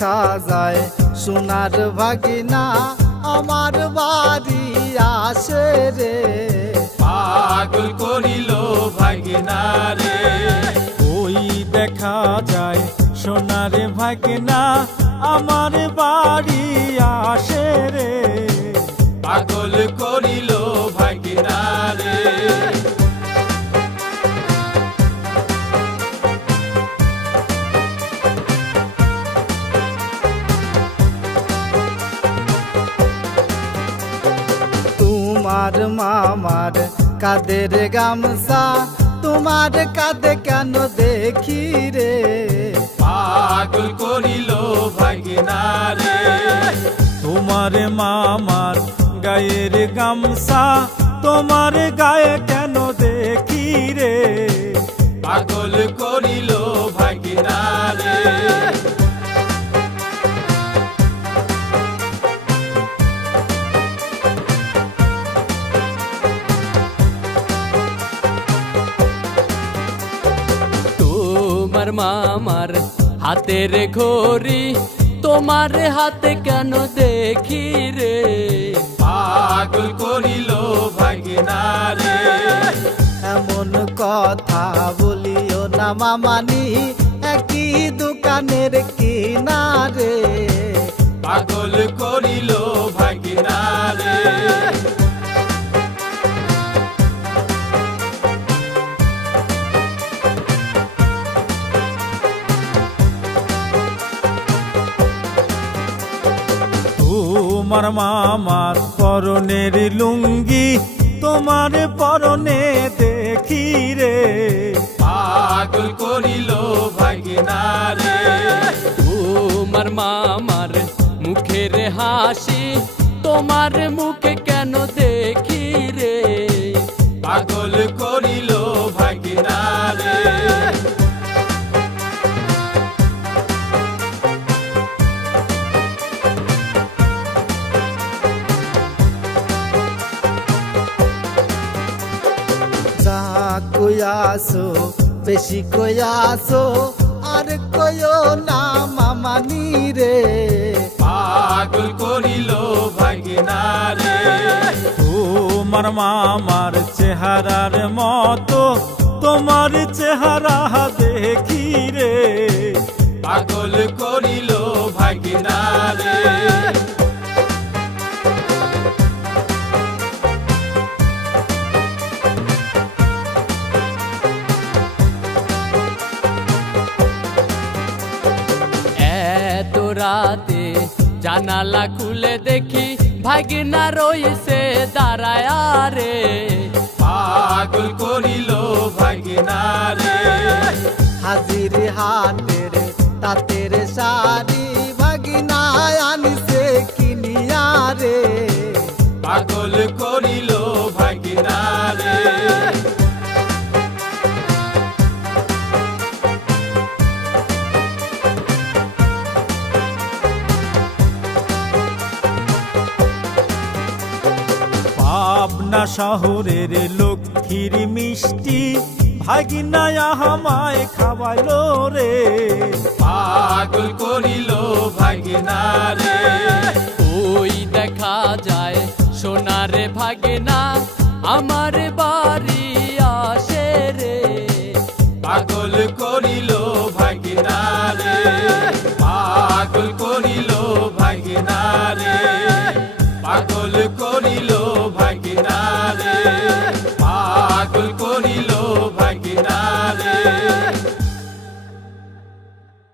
দেখা যায় সোনার ভাগিনা আমার বাড়ি আসে রে। পাগল করিল ভাগিনা রে। ওই দেখা যায় সোনার ভাগিনা আমার বাড়ি আসে রে। পাগল করিল ভাগিনা রে। তোমার মামার কাদের গামছা তোমার কাঁধে কেন দেখি রে। পাগল করিল ভাগিনা রে। তোমার মামার গায়ের গামছা তোমার গায়ে কেন দেখি রে। পাগল করিল ভাগিনা রে। তোমার মামার হাতের ঘড়ি তোমার হাতে কেন দেখি রে। পাগল করিল ভাগিনা রে। এমন কথা বলিও না মামানি একই দোকানের কিনারে। পাগল করিল ভাগিনা রে। তোমার মামার পরনের লুঙ্গি তোমার পরনে দেখি রে। পাগল করিল ভাগিনা রে। তোমার মামার মুখের হাসি তোমার মুখে কেন দেখি রে। পাগল করিল ভাগিনা রে। যা কইয়াছো বেশি কইয়াছো আর কইও না মামানি রে। পাগল করিল ভাগিনা রে। তোমার মামার চেহারার মতো তোমার চেহারা দেখি রে। পাগল করিল ভাগিনা রে। এত রাতে জানালা খুলে দেখি ভাগিনা রইছে দাঁড়ায়া রে। পাগল করিল ভাগিনা রে। হাজির হাতের তাঁতের শাড়ি ভাগিনা আনিছে কিনিয়া রে। পাগল করিল ভাগিনা রে। পাবনা শহরের লক্ষ্মীর মিষ্টি ভাগিনা আমায় খাওয়াইলো রে। পাগল করিল ভাগিনা রে। ওই দেখা যায় সোনার ভাগিনা আমার বাড়ি